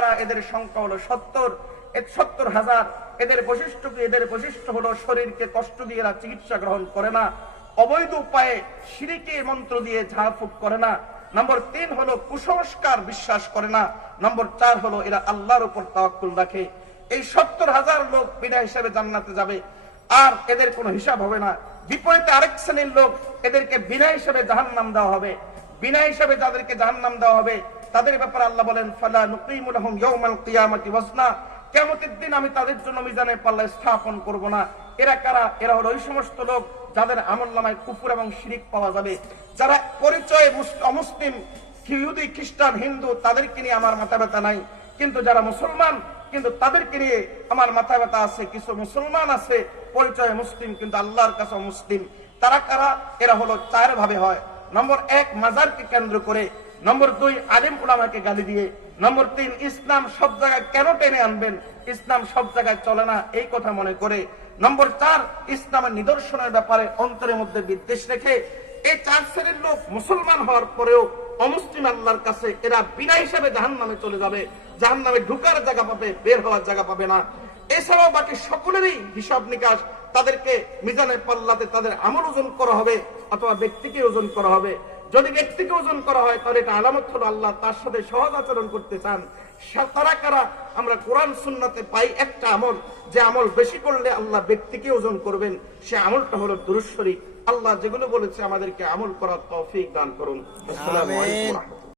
কারা? এদের সংখ্যা হলো 70,000। এদের বৈশিষ্ট্য কি? এদের বৈশিষ্ট্য হলো শরীরকে কষ্ট দিয়ে এরা চিকিৎসা গ্রহণ করে না, অবৈধ উপায়ে শিরকের মন্ত্র দিয়ে ঝাড়ফুঁক করে না। নম্বর 3 হলো কুসংস্কার বিশ্বাস করে না। নম্বর 4 হলো এরা আল্লাহর উপর তাওয়াক্কুল রাখে। এই 70,000 লোক বিনা হিসাবে জান্নাতে যাবে, আর এদের কোনো হিসাব হবে না। বিপরীতে আরেক শ্রেণীর লোক, এদেরকে বিনা হিসাবে জাহান্নাম দেওয়া হবে। বিনা হিসাবে যাদেরকে জাহান্নাম দেওয়া হবে তাদের ব্যাপারে আল্লাহ বলেন, ফালা নুকিমু লাহুম ইয়াউমাল কিয়ামাতি ওয়াজনা, কিয়ামতের দিন আমি তাদের জন্য মিজানের পাল্লা স্থাপন করব না। এরা কারা? এরা হলো ওই সমস্ত লোক যাদের আমলনামায় কুফর এবং শিরিক পাওয়া যাবে, যারা পরিচয় অমুসলিম, ইহুদি, খ্রিস্টান, হিন্দু, তাদেরকে নিয়ে আমার মাথা ব্যথা নাই, কিন্তু যারা মুসলমান, কিন্তু তাদেরকে নিয়ে আমার মাথা ব্যথা আছে। কিছু মুসলমান আছে পরিচয় মুসলিম কিন্তু আল্লাহর কাছে মুসলিম। তারা কারা? এরা হলো 4 ভাবে হয়। নম্বর 1 মাজারকে কেন্দ্র করে, নম্বর 2 আলেম উলামাকে গালি দিয়ে, নম্বর 3 ইসলাম সব জায়গায় কেন টেনে আনবেন, ইসলাম সব জায়গায় চলে না এই কথা মনে করে, নম্বর 4 ইসলামের নিদর্শনের ব্যাপারে অন্তরের মধ্যে বিদ্বেষ রেখে। এই 4 শ্রেণীর লোক মুসলমান হওয়ার পরেও অমুসলিম আল্লাহর কাছে, এরা বিনা হিসাবে জাহান্নামে চলে যাবে। জাহান্নামে ঢুকার জায়গা পাবে, বের হওয়ার জায়গা পাবে না। এছাড়াও বাকি সকলেরই হিসাব নিকাশ, তাদেরকে মিজানের পাল্লাতে তাদের আমল ওজন করা হবে অথবা ব্যক্তিকে ওজন করা হবে। যদি ব্যক্তিকে ওজন করা হয় তাহলে এটা আলামত হলো আল্লাহ তার সাথে সহজ আচরণ করতে চান। তারা কারা? আমরা কোরআন সুন্নাতে পাই একটা আমল, যে আমল বেশি করলে আল্লাহ ব্যক্তিকে ওজন করবেন, সে আমলটা হলো দুরূদ শরীফ। আল্লাহ যেগুলো বলেছে আমাদেরকে আমল করার তৌফিক দান করুন। আসসালামু আলাইকুম।